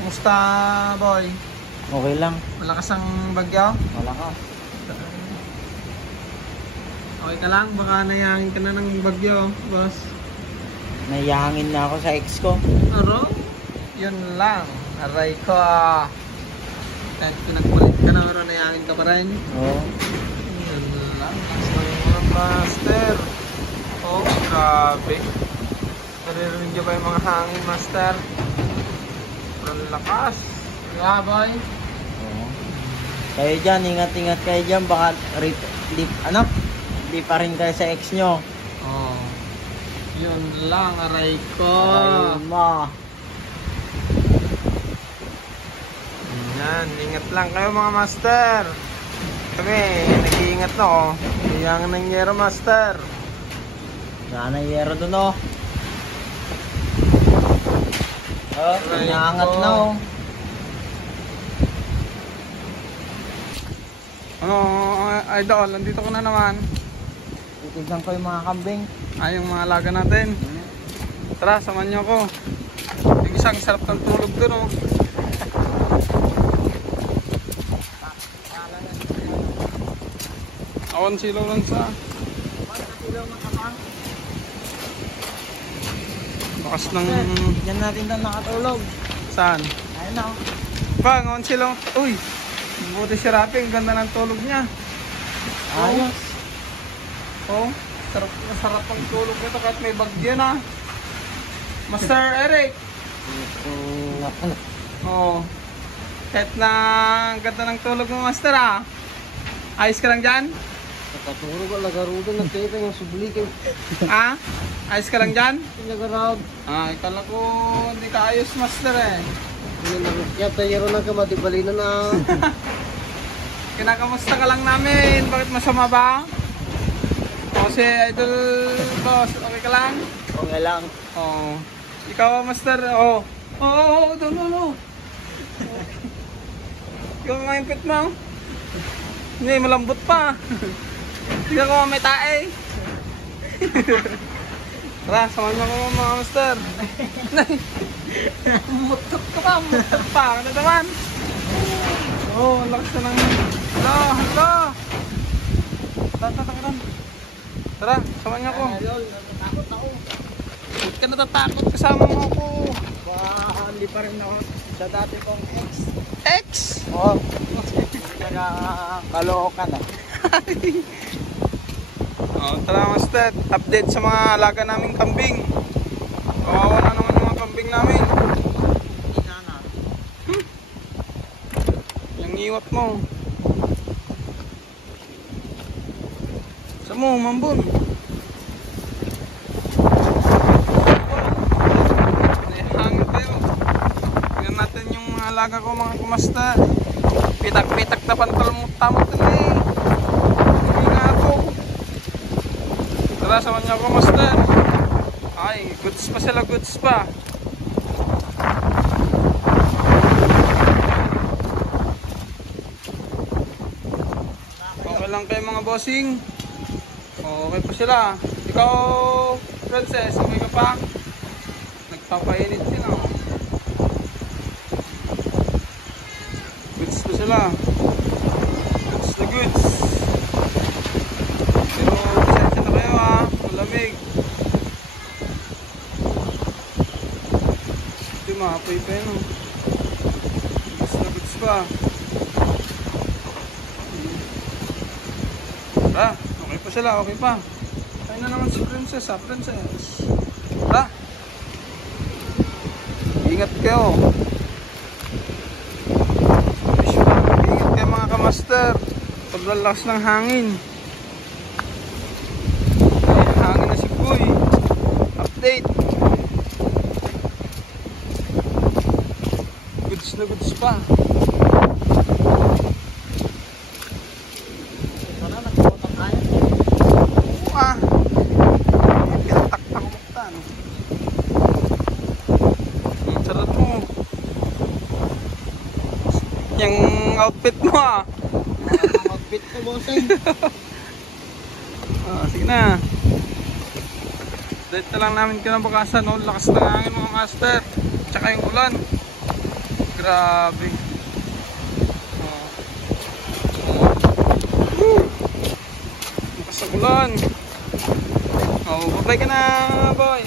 Kumusta, boy? Okay lang. Malakas ang bagyo? Malakas. Okay ka lang? Baka nayangin ka na ng bagyo, boss. Nayahangin na ako sa ex ko. Ano? Yun lang. Aray ko. Kahit pinagpalit ka na, pero nayangin ka pa rin. Oo. Yun lang. Lakas ng mga master. Oh, grabe. Naririnig niyo ba yung mga hangin, master? Ang lakas. Kaya, boy? Oo. Kayo dyan, ingat-ingat kayo dyan. Baka di pa rin kayo sa ex nyo. Oh. Yun lang, aray ko. Ay, ma. Yan, ingat lang kayo mga master. Kami, nag-iingat na oh. Iyangan ng yero, master. Yan ang yero dun oh. Oh, Aray naangat ko. na oh. Ano, idol, nandito ko na naman. Titignan ko yung mga kambing. Ay, yung mga alaga natin. Tara, samahan niyo ako. Yung isang sarap ng tulog dun oh. Awan silaw lang sa lakas ng... Diyan natin na nakatulog. Saan? Ayun na oh. Bang, awan silaw. Uy, buti si Rapi, ang ganda ng tulog niya. Ayos. Oh, sarap ang tulog nito kahit may bagyo na. Master Eric. Oh. Kahit na ang ganda ng tulog mo, Master ah. Ayos ka lang dyan? Nakatulog ko, lagarudo na tita yung sublikin. Ha? Ayos ka lang dyan? Lagarod. Ah, ikala ko hindi ka ayos, Master eh. Yata yero na ka, matibali na na. Kinakamusta ka lang namin. Bakit masama ba? O si Idol Boss, okay ka lang? Okay lang. Oh. Ikaw, Master. Oh. Oh, no. Ikaw nga yung pit mo. Hindi, malambot pa. Tingnan ko may tae. Tara, samahan niyo ko mga Master. Mutot ka pa, mutot pa. Ano naman? Oh, lakas na ng... Hello. Tara, samahan niyo ako. Natatakot ako. Huwag ka natatakot, kasama mo ako. Hindi pa rin ako sa dati kong ex. X! Oo. Nagkakalookan ah. Oh, tara Master, update sa mga alaga naming kambing. Kawawa na naman yung mga kambing namin. Inana. Yung iwat mo. Sa mo, mambun. Hangin tayo. Tingnan natin yung mga alaga ko mga kumasta. Pitak-pitak na pantalmut-tamot na eh. Sige nga ako. Tara, samahan niyo ako, Master. Ay, goods pa sila, goods pa. Okay lang kayo mga bossing. Okay pa sila. Ikaw, Princess, okay ka pa? Nagpapainit sila. Goods pa sila. Goods na goods. Pero pasensya na kayo ha. Malamig. Ito maapoy pa yun. Goods na goods pa. Tara, okay pa sila, okay pa. Tayo na naman si Princess ha, Princess. Tara. Ingat kayo. Ingat kayo mga kamaster. Paglalakas ng hangin. Ay, hangin na si Kuy. Update. Goods na goods pa. Pinataktak mo ta, no? Ang sarap mo. Yung outfit mo ah. Ang outfit ko, bossing. Sige na. Dito lang namin kinabukasan, no? Lakas ng hangin mga master. Tsaka yung ulan. Grabe. Lakas ng ulan. Oh, babay ka na, boy.